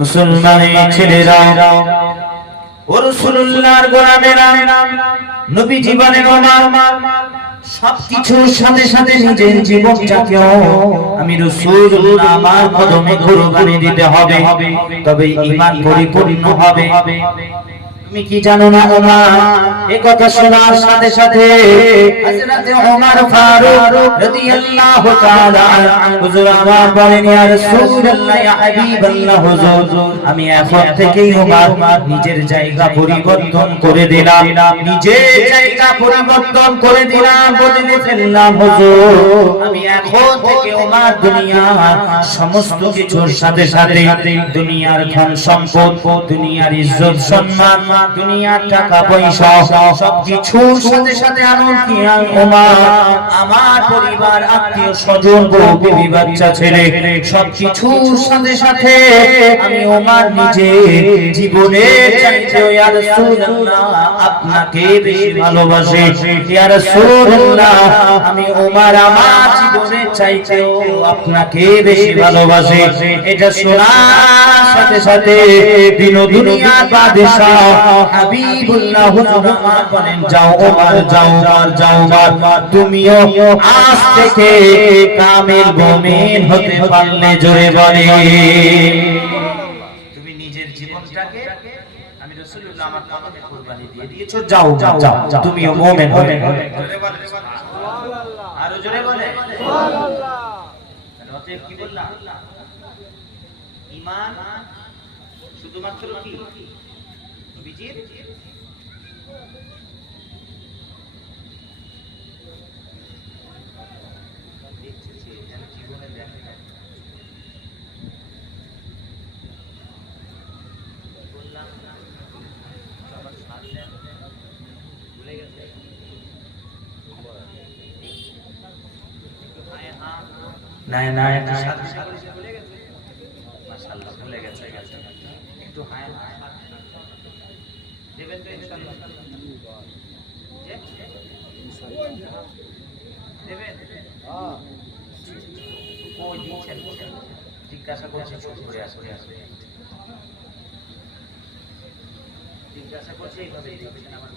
মুসলমানের ছেলেরা ও রাসূলুল্লাহর গোলামেরা নবী জীবনের ওমর সবকিছুর সাথে সাথে নিজের জীবনটাকেও আমি রাসূলুল্লাহ আমার কদমে কুরবানি দিতে হবে, তবে ঈমান পরিপূর্ণ হবে। তুমি কি জানো না ওমর এই কথা শোনার সাথে সাথে হযরত ওমর ফারুক রাদিয়াল্লাহু তাআলা হুজুর আমার বলেন, ইয়া রাসূলুল্লাহ ইয়া হাবিবাল্লাহ হুজুর, আমি এখন থেকেই ওমর নিজের জায়গা পরিবর্তন করে দিলাম, নিজের জায়গা পরিবর্তন করে দিলাম, বলে ফেললাম হুজুর আমি এখন থেকে ওমর দুনিয়ার সমস্ত কিছুর সাথে সাথে দুনিয়ার ধন সম্পদ, দুনিয়ার ইজ্জত সম্মান, দুনিয়ার টাকা পয়সা সবকিছুর সাথে সাথে এমনকি ওমর আমার পরিবার, আত্মীয় স্বজন, বউ বিবি, বাচ্চা ছেলে সবকিছুর সাথে সাথে আমি ওমর নিজে জীবনের চাইতে ইয়া রাসূলুল্লাহ আপনাকে বেশি ভালোবাসি, ইয়া রাসূলুল্লাহ আমি ওমর আমার জীবনের চাইতে আপনাকে বেশি ভালোবাসি। এটা শোনার সাথে সাথে দিন দুনিয়ার বাদশা হাবিবুল্লাহ হুজুর আমার বলেন, যাও ওমর, যাও ওমর, যাও ওমর, তুমিও আজ থেকে কামিল মুমিন হতে পারলে। জোরে বলে তুমি নিজের জীবনটাকে আমি রাসূলুল্লাহ আমার কদমে কুরবানি দিয়ে দিয়েছো, যাও যাও যাও তুমিও মুমিন হবে। জোরে বলে সুবহানাল্লাহ, আরো জোরে বলে সুবহানাল্লাহ। অতএব কি বললাম, ঈমান শুধুমাত্র কি নবীজির জীবনে দেখা বললাম সবার সামনে ভুলে গেছে, না না ভুলে গেছে, মাশাআল্লাহ ভুলে গেছে, একটু হায় দেবেন তো ইনশাআল্লাহ, দেবেন ওই দিচ্ছেন, জিজ্ঞাসা করছি চুপ করে আসবে, জিজ্ঞাসা করছি এইভাবে দিচ্ছেন আমার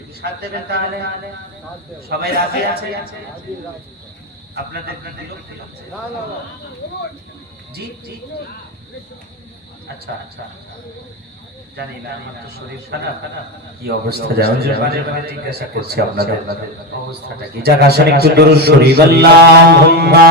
একটু সাথ দেবেন, তাহলে সবাই রাজি আছে? আপনাদের কি বিরক্তি হচ্ছে? জি জি আচ্ছা আচ্ছা জানি না, আমার তো শরীর খারাপ, কি অবস্থা জানেন, মাঝে মাঝে জিজ্ঞাসা করছি আপনাদের অবস্থাটা কি। জায়গা শুনে একটু দরুদ শরীফ আল্লাহুম্মা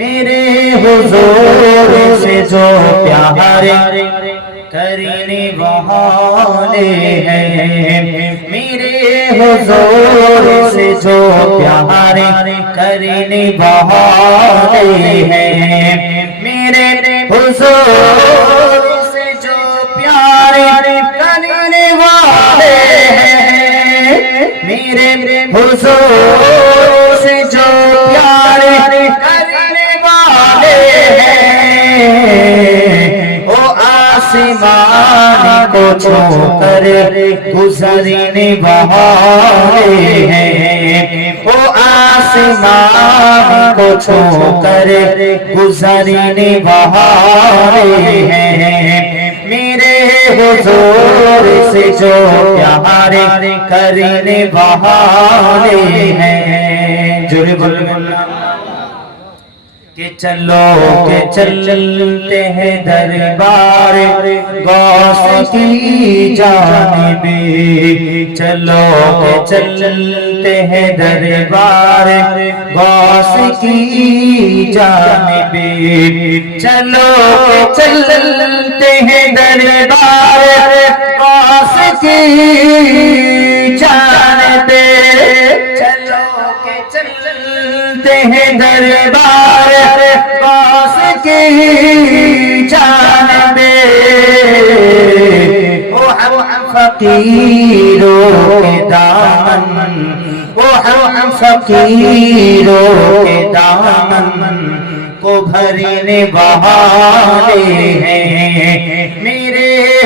मेरे हुजूर से जो प्यारे करने वाले हैं, मेरे हुजूर से जो प्यारे करने वाले हैं, मेरे हुजूर से जो प्यारे करने वाले हैं, मेरे हुजूर से जो प्यारे आसमान को छूकर गुजरने वाले हैं, वो आसमान को छूकर गुजरने वाले हैं, मेरे हुजूर से जो प्यारे करने वाले हैं। जोरे बोलो के चलो के चलते हैं दरबार गौस की जानिबे, चलो के चलते हैं दरबार गौस की जानिबे, चलो के चलते हैं दरबार गौस की जानिबे, चलो के चलते हैं दरबार गौस की जानिबे, ओ हम फकीरों के दामन, ओ हम फकीरों के दामन को भरने वाले हैं,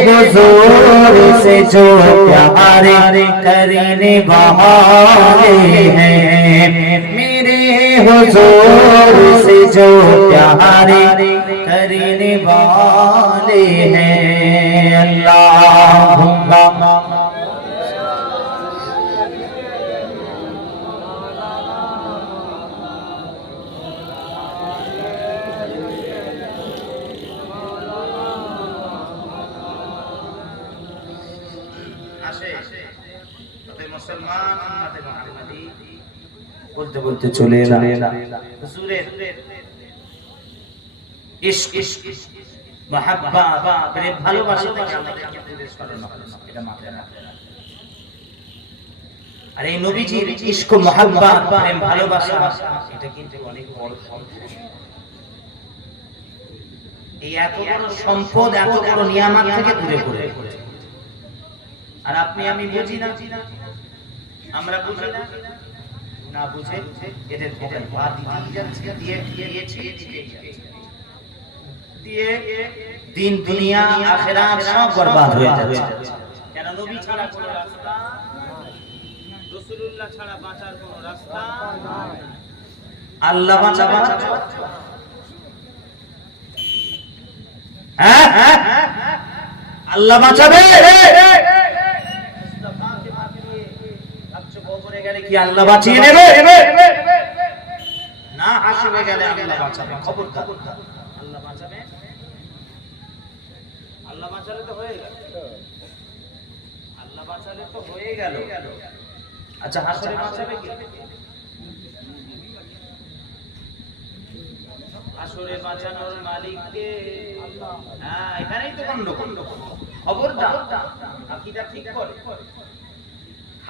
हुजूर से जो प्यारे करने वाले हैं, मेरे हुजूर से जो प्यारे करने वाले हैं। अल्लाहुम्मा मुसलमान उम्मत मुहम्मदी बोलते बोलते चले एलाम हुजूরের इश्क मोहब्बत প্রেম ভালোবাসা থেকে আমাদের কিভাবে সরানো হলো এটা মাথায় রাখবেন। আর এই নবীজির ইশক মোহব্বত প্রেম ভালোবাসা এটা কিন্তু অনেক বড় সম্পদ। এই এত বড় সম্পদ এত বড় নিয়ামত থেকে দূরে পড়ে আর আপনি আমি বুঝি না, আমরা বুঝি না, না বুঝে এদের পকেট ভরা দিয়ে যাচ্ছে, দিয়ে দিন দুনিয়া আখিরাত সব বরবাদ হয়ে যাচ্ছে। কেন? নবী ছাড়া কোনো রাস্তা, রাসূলুল্লাহ ছাড়া বাঁচার কোনো রাস্তা নাই। আল্লাহ বাঁচাবে, হ্যাঁ আল্লাহ বাঁচাবে। কি আল্লাহ বাঁচিয়ে নেবে না? হাসবে গেলে আল্লাহ বাঁচাবে, খবরদার আল্লাহ বাঁচাবে। আল্লাহ বাঁচালে তো হয়ে গেল, আল্লাহ বাঁচালে তো হয়ে গেল। আচ্ছা হাসরে বাঁচাবে কি? হাসরে বাঁচানোর মালিক কে? হ্যাঁ এখানেই তো গন্ডগোল। খবরদার আকীদা ঠিক করে।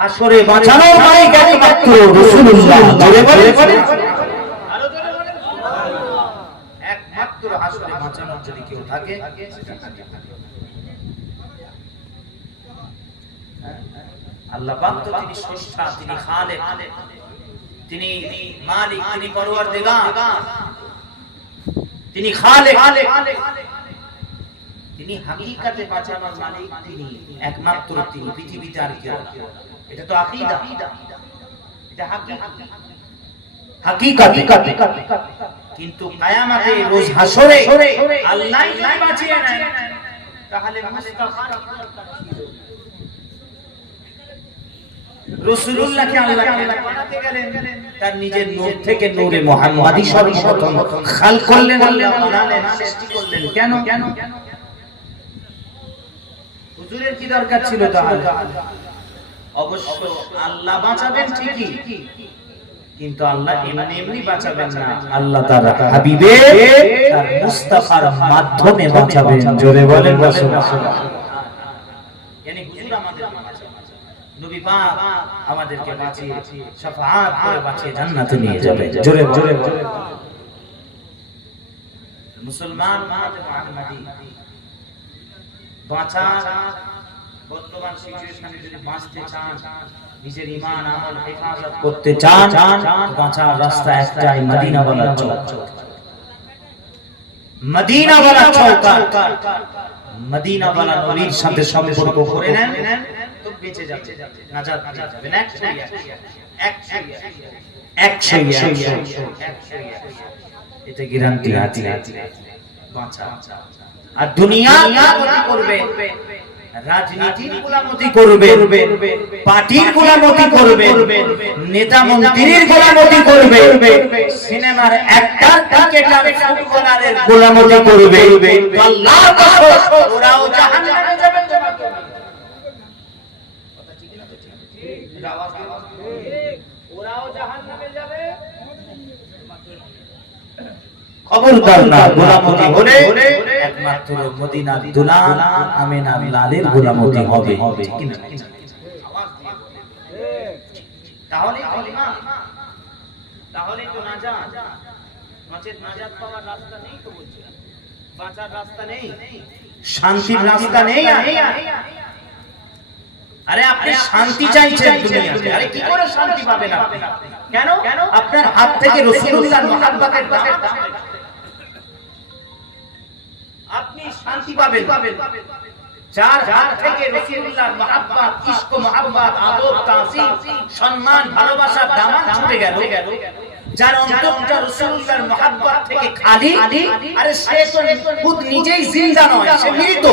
হাসরে বাঁচানোর মালিক একমাত্র রাসূলুল্লাহ। জোরে বলেন, আরো জোরে বলেন সুবহানাল্লাহ। একমাত্র হাসরে বাঁচানোর যদি কেউ থাকে আল্লাহ পাক তো তিনি স্রষ্টা, তিনি খালেক, তিনি মালিক, তিনি পরওয়ারদিগার, তিনি খালেক, তিনি হাকিকাতে বাঁচানোর মালিক, তিনি একমাত্র, তিনি পৃথিবীতে আর কেউ না। এটা তো আকীদা, এটা হাকিকাত। কিন্তু কিয়ামতে রোজ হাসরে আল্লাহই যদি বাঁচিয়ে নেয় তাহলে মুস্তাফার রাসূলুল্লাহকে আল্লাহ বানাতে গেলেন, তার নিজের নূর থেকে নূরে মুহাম্মাদি সর্বপ্রথম খাল করলেন, আল্লাহ বানালেন, সৃষ্টি করলেন। কেন? হুজুরের কি দরকার ছিল তাহলে? অবশ্য আল্লাহ বাঁচাবেন ঠিকই, কিন্তু আল্লাহ এমনি এমনি বাঁচাবেন না, আল্লাহ তার হাবিবে তার মুস্তাফার মাধ্যমে বাঁচাবেন। জোরে বলেন রাসূলুল্লাহ। yani হুজুর আমাদের নবী পাক আমাদেরকে বাঁচিয়ে শাফাআত করে বাঁচিয়ে জান্নাতে নিয়ে যাবে। জোরে জোরে মুসলমান উম্মত মুহাম্মাদি বাঁচার বর্তমান সিচুয়েশনে যদি বাঁচতে চান, নিজের ঈমান আমল হেফাজত করতে চান, বাঁচার রাস্তা একটাই, মদিনাওয়ালা চৌক। মদিনাওয়ালা চৌক, মদিনাওয়ালা নবীর সাথে সম্পর্ক করে নেন তো বেঁচে যাবে, নাজাত পেয়ে যাবেন। এতে গ্যারান্টি আছে বাঁচা। আর দুনিয়া গোলামি করবে, রাজনীতির গোলামতি করবে, পার্টির গোলামতি করবে, নেতা মন্ত্রীর গোলামতি করবে, সিনেমার অ্যাক্টর ক্রিকেটার ফুটবলারের গোলামতি করবে, আল্লাহর কসম ওরাও জাহান্নামে যাবে। কথা ঠিক না? তো ঠিক, ওরাও জাহান্নামে যাবে। খবরদার না, গোলামতি হলে একমাত্র মদিনার দুলাল আমিনার লালের গোলামতি হবে। তাহলেই তো ঈমান, তাহলেই তো নাজাত। নচেত নাজাত পাওয়ার রাস্তা নেই তো বলছি, বাঁচার রাস্তা নেই, শান্তির রাস্তা নেই। আরে আপনি শান্তি চাইছেন দুনিয়াতে, আরে কি করে শান্তি পাবেন আপনি? কেন? আপনার হাত থেকে রাসূলুল্লাহর মুহাব্বতের দাম আপনি শান্তি পাবেন। যার হাত থেকে রাসূলুল্লাহর মহব্বত, ইশক, মহব্বত, আদব, তাসিম, সম্মান, ভালোবাসার দামান ছুটে গেল, যার অন্তরটা রাসূলুল্লাহর মহব্বত থেকে খালি, আরে সে তো খুদ নিজেই জিন্দা নয়, সে মৃত।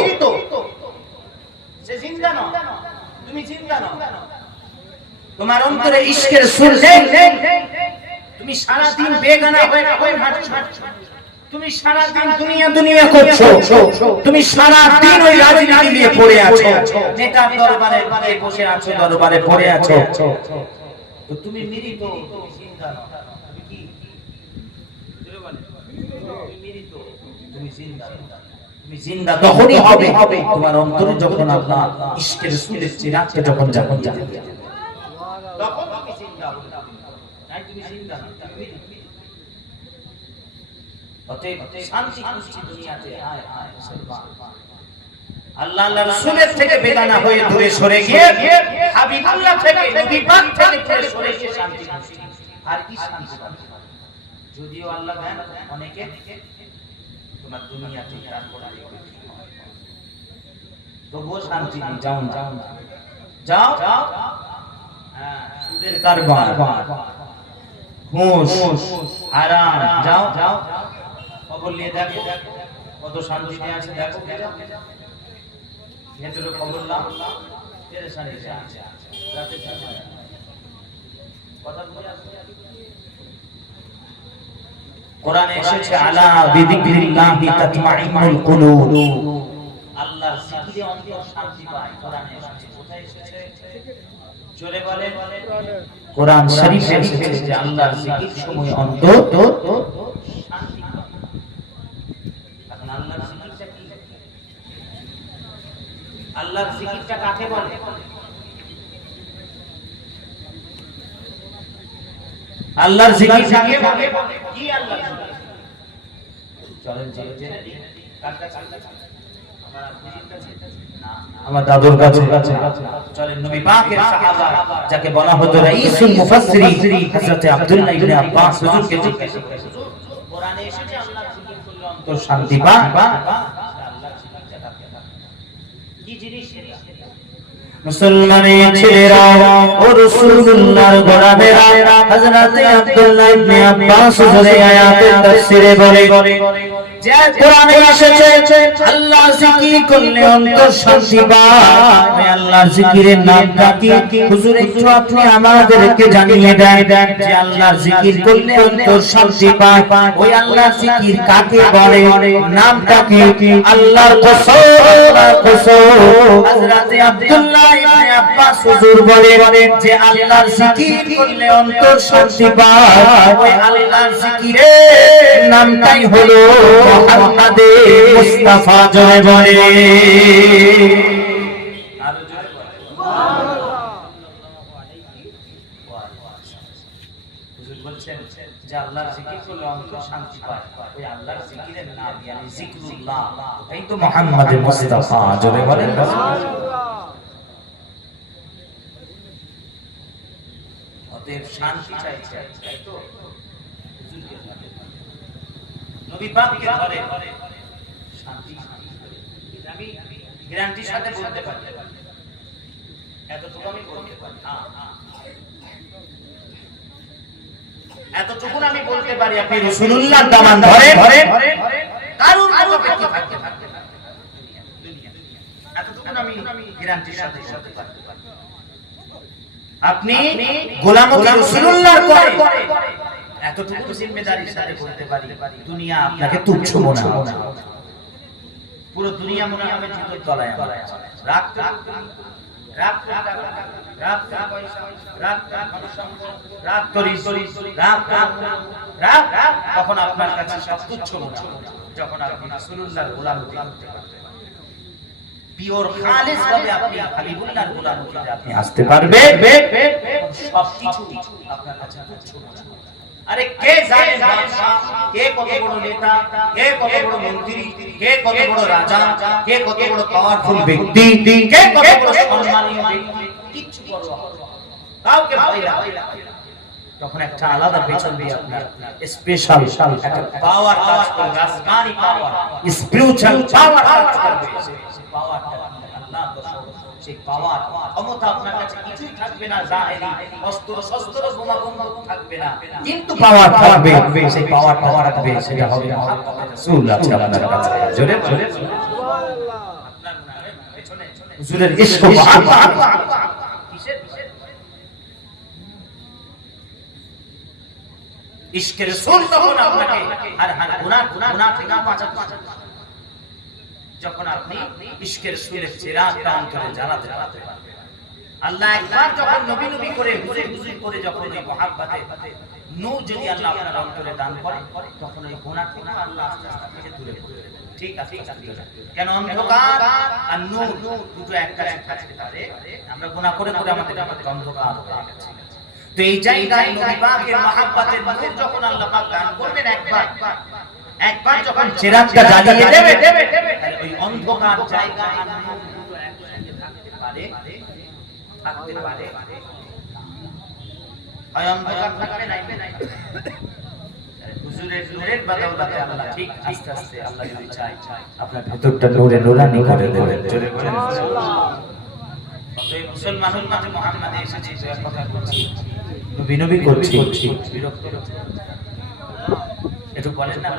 সে জিন্দা নয়, তুমি জিন্দা নও। তোমার অন্তরে ইশকের সুর নেই, তুমি সারা দিন বেগানা হয়ে কই হাঁটছো, তুমি সারা দিন দুনিয়া দুনিয়া করছো, তুমি সারা দিন ওই রাজনীতি নিয়ে পড়ে আছো, নেতার দরবারে বসে আছো, দরবারে পড়ে আছো, তো তুমি মৃত, তুমি জিন্দা নও। তুমি কি জোরে বলেন, তুমি মৃত, তুমি জিন্দা। তুমি জিন্দা তখনই হবে তোমার অন্তরে যখন আল্লাহ ইশকের সুরের চিরাগটা যখন যখন জ্বালাবে, তখন তুমি জিন্দা হবে। তাই তুমি জিন্দা না, তুমি অতএব শান্তি খুশি দুনিয়াতে আয় আয় মুসলমান। আল্লাহ আল্লাহর রাসূলের থেকে বেগানা হয়ে দূরে সরে গিয়ে হাবিবুল্লাহ থেকে, নবী পাক থেকে দূরে সরে গিয়ে শান্তি খুশি। আর কি শান্তি পাবে? যদিও আল্লাহ দেন অনেকে তোমার দুনিয়াতে তারপর তবুও শান্তি নেই, যাও যাও যাও। হ্যাঁ, সুদের কারবার, ঘুষ, হারাম, যাও যাও। খবর নিয়ে দেখো কত শান্তিতে আছে, দেখো ভেতরে খবর নাও, পেরেশানিতে আছে। রাতে কথা বলে আসছে, কোরআনে এসেছে আলা বিযিকরিল্লাহি তাতমাইন্নুল কুলুব, আল্লাহর জিকিরে অন্তর শান্তি পায়। কোরআনে এসেছে, কোথায় এসেছে জোরে বলে? কোরআন শরীফে এসেছে যে আল্লাহর জিকির সময় অন্তর শান্তি পায়। এখন আল্লাহর জিকিরটা কি? আল্লাহর জিকিরটা কাকে বলে? আল্লাহর জিকির কাকে বলে? কি আল্লাহর জিকির? চলেন আমার দাদুর কাছে চলেন নবী পাকের সাহাবা যাকে বলা হতো রাইসুল মুফাসসিরিন হযরত আব্দুল্লাহ ইবনে আব্বাস হুজুরকে জিজ্ঞাসা করেন, কোরআনে এসেছে আল্লাহর জিকির করলে অন্তর শান্তি পায়, আল্লাহর জিকিরটা কাকে বলে? কি জিনিস এটা? মুসলমানের ছেলেরা ও রাসূলুল্লাহর গোলামেরা হযরত আব্দুল্লাহ ইবনে আব্বাস হুজুরে আয়াতের তাফসীরে বলে যে কোরআনে এসেছে আল্লাহর জিকির করলে অন্তর শান্তি পায়। আল্লাহর জিকিরের নামটা কি হুজুর একটু আপনি আমাদেরকে জানিয়ে দেন যে আল্লাহর জিকির করলে অন্তর শান্তি পায়। ওই আল্লাহর জিকির কাকে বলে, নামটা কি? আল্লাহর কসম, আল্লাহর কসম হযরত আব্দুল্লাহ ইবনে আব্বাস হুজুর বলে যে আল্লাহর জিকির করলে অন্তর শান্তি পায়। ওই আল্লাহর জিকিরের নামটাই হলো মুহাম্মাদে মুস্তাফা। জোরে বলে আর জোরে বলে সুবহানাল্লাহ আলাইহি ওয়া সাল্লাম। হুজুর বলছেন যে আল্লাহর জিকির করলে অন্তর শান্তি পায়। ওই আল্লাহর জিকিরের নাম মানে জিকরুল্লাহ, এই তো মুহাম্মাদে মুস্তাফা। জোরে বলে সুবহানাল্লাহ। অতএব শান্তি চাইছে, তাই তো হুজুরকে বলে নবী পাককে ধরে শান্তি। আমি গ্যারান্টির সাথে বলতে পারি, এতটুকু আমি বলতে পারি, এতটুকু আমি বলতে পারি, আপনি রাসূলুল্লাহর দামান ধরে কারণ কোনো ব্যক্তি থাকতে পারে দুনিয়া, এতটুকু আমি গ্যারান্টির সাথে বলতে পারি। আপনি গোলামতি রাসূলুল্লাহর করে এতটুকু জিম্মেদারির সাথে বলতে পারি, দুনিয়া আপনাকে তুচ্ছ মনে হবে, পুরো দুনিয়া মনে হবে জুতোর তলায়। রাগ রাগ রাগ রাগ রাগ রাগ তরি রাগ রাগ রাগ, তখন আপনার কাছে সব তুচ্ছ মনে হবে যখন আপনি রাসূলুল্লাহর গোলামতি করতে পারবেন। পিওর খালিস ভাবে আপনি হাবিবুল্লাহর গোলামতিতে আপনি আসতে পারবেন, সবকিছু আপনার কাছে তুচ্ছ মনে হবে। আরে কে জানে বাদশা, কে কত বড় নেতা, কে কত বড় মন্ত্রী, কে কত বড় রাজা, কে কত বড় পাওয়ারফুল ব্যক্তি, কে কত বড় সম্মানীয় ব্যক্তি, কিচ্ছু পরোয়া কাউকে ভয় না। তখন একটা আলাদা পেছন দিয়ে আপনার স্পেশাল একটা পাওয়ার কাজ করবে, আসমানি পাওয়ার, স্পিরিচুয়াল পাওয়ার কাজ করবে। সেই পাওয়ারটা সেই পাওয়ার ক্ষমতা আপনার কাছে কিছুই থাকবে না, জাহেরি অস্ত্র শস্ত্র বোমা বন্দুক থাকবে না, কিন্তু পাওয়ার থাকবে। সেই পাওয়ার থাকবে, সেটা হবে মুহাম্মদ রাসূল আছে আপনার কাছে। জোরে জোরে সুবহানাল্লাহ। আপনার পেছনে হুজুরের ইশক মহব্বত কিসের ইশকের রাসূল তখন আপনাকে আর গুনাহ থেকে বাঁচাতে, যখন আপনি ইশকের রাসূলের চিরাগটা অন্তরে জ্বালাতে পারবেন। আল্লাহ একবার যখন নবী নবী করে হুজুর করে যখন এই মহব্বতে নূর যদি আল্লাহ আপনার অন্তরে দান করে, তখন এই গুনাহ থেকে আল্লাহ আস্তে আস্তে দূরে করে দেন। ঠিক আছে, কেন অন্ধকার আর নূর দুটো একটা থাকতে পারে। আমরা গুনাহ করে করে আমাদের অন্ধকার হয়ে গেছে। তো এই জায়গায় নবী পাকের মহব্বতের নূর যখন আল্লাহ পাক দান করবেন, একবার যখন চিরাগটা জ্বালিয়ে দেবে, ওই অন্ধকার জায়গা আর নূর দুটো একসাথে থাকতে পারে। হয় অন্ধকার থাকবে না, হুজুরের নূরের বদৌলতে আল্লাহ ঠিক আস্তে আস্তে আল্লাহ যদি চায় আপনার ভেতরটা নূরে নূরানি করে দেবে। জোরে বলেন সুবহানাল্লাহ। অতএব মুসলমানের মাঝে মুহাম্মদ এসেছে, যে কথা বলছি নবী নবী করছি, বিরক্ত একটু বলেন না।